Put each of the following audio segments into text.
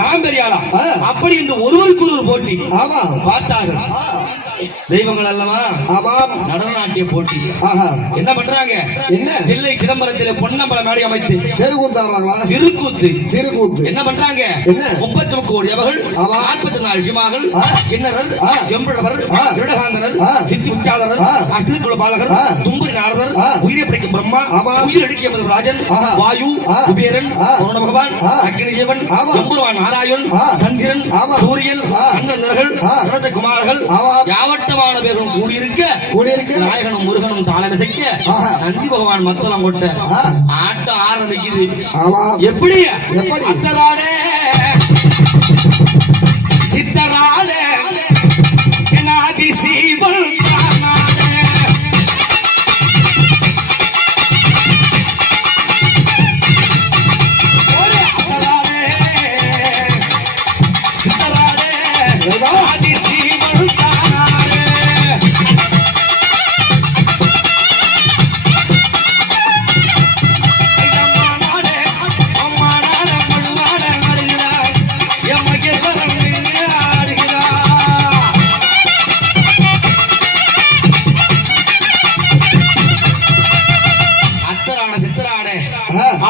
நான் பெரிய ஆளா ஆ. அப்படி என்று ஒருவருக்கு ஒருவர் போட்டி ஆமா பார்த்தார்கள் தெய்வங்கள் அல்லவா ஆமாம் நடன நாட்டிய போட்டி என்ன பண்றாங்க என்ன? தில்லை சிதம்பரத்திலே பொன்னம்பல மேடை அமைத்து தெருக்கூத்தாடுறாங்களா திருக்கூத்து திருக்கூத்து என்ன பண்றாங்க என்ன? முப்பத்தி கோடி அவர்கள். நாற்பத்தி நாலு சிமாகள் ஆ. எம்பழவர். திருடகாந்தனர். சித்தி உச்சாதரர் ஆ. திருக்குல பாலகர். தும்புரி நாரதர். உயிரை பிரம்மா. உயிர் அடிக்கிய ராஜன். வாயு. குபேரன். வருண பகவான். அக்னி தேவன். எம்புருவான் நாராயண். சந்திரன். சூரியன் ஆ. அண்ணனர்கள் ஆ. குமார்கள். யாவட்டமான பேரும் கூடியிருக்க கூடியிருக்க? நாயகனும் முருகனும் தாளமிசைக்க. நந்தி பகவான் மத்தளம் கொட்ட. ஆட்டம் ஆரம்பிக்குது எப்படி எப்படி? அத்தராடே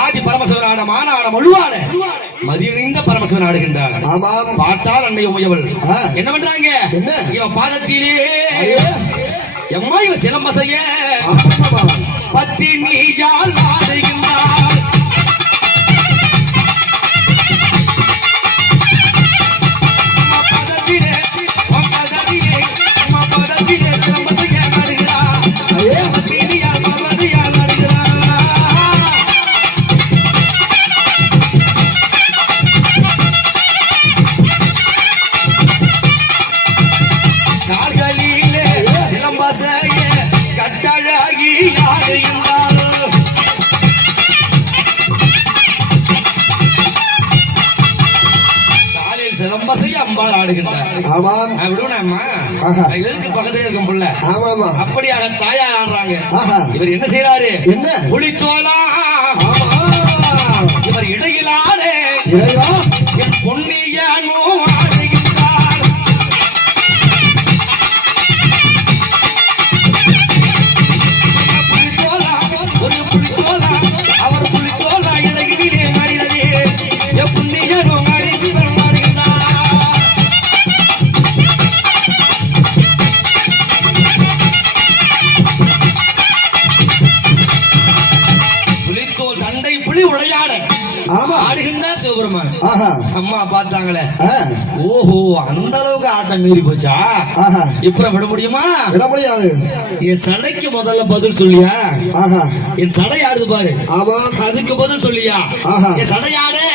ஆதி பரமசிவன் ஆட மானாட மழுவாட மதியணிந்த பரமசிவன் ஆடுகின்றார் ஆமாம் பார்த்தால் அன்னை உமையவள். என்ன பண்றாங்க? இவன் பாதத்திலே. எம்மா இவன் சிலம்பசைய பத்தி நீயால் ஆடுகின்றார் ஆடுகின்றார். ஆமாம். விடுவேனம்மா. ஆஹா. எதுக்கு பக்கத்துல இருக்கும் புள்ள. ஆமாமா அப்படியாக தாயார் ஆடுறாங்க. இவர் என்ன செய்யறாரு என்ன? புலித்தோலா ஆமா இவர் இடையிலாடே இறைவா ஆடுகின்றார் சிவபெருமான். ஆஹா. அம்மா பார்த்தாங்களே. ஓஹோ அந்த அளவுக்கு ஆட்டம் மீறி போச்சா? ஆஹா. இப்ப விட முடியுமா? விட முடியாது. என் சடைக்கு முதல்ல பதில் சொல்லியா? ஆஹா. என் சடை ஆடுது பாரு. அதுக்கு பதில் சொல்லியா. என் சடையாடே